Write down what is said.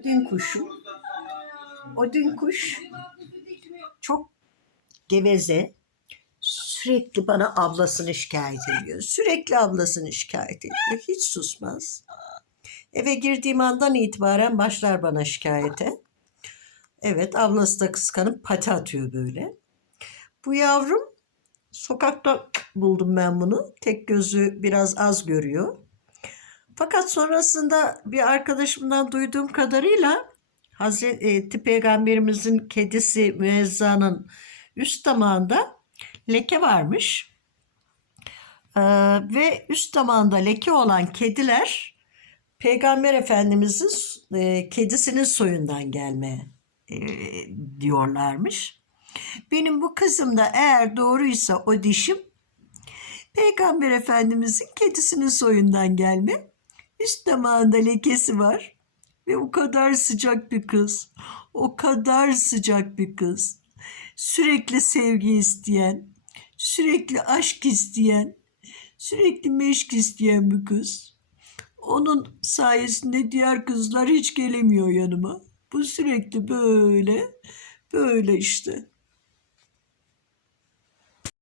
Odin kuşu. Odin kuş çok geveze. Sürekli bana ablasını şikayet ediyor. Sürekli ablasını şikayet ediyor. Hiç susmaz. Eve girdiğim andan itibaren başlar bana şikayete. Evet ablası da kıskanıp pati atıyor böyle. Bu yavrum sokakta buldum ben bunu. Tek gözü biraz az görüyor. Fakat sonrasında bir arkadaşımdan duyduğum kadarıyla Hazreti Peygamberimizin kedisi Müezza'nın üst damağında leke varmış. Ee, ve üst damağında leke olan kediler Peygamber Efendimizin e, kedisinin soyundan gelme e, diyorlarmış. Benim bu kızım da eğer doğruysa o dişim Peygamber Efendimizin kedisinin soyundan gelme. Üst damağında lekesi var. Ve o kadar sıcak bir kız. O kadar sıcak bir kız. Sürekli sevgi isteyen, sürekli aşk isteyen, sürekli meşk isteyen bir kız. Onun sayesinde diğer kızlar hiç gelemiyor yanıma. Bu sürekli böyle, böyle işte.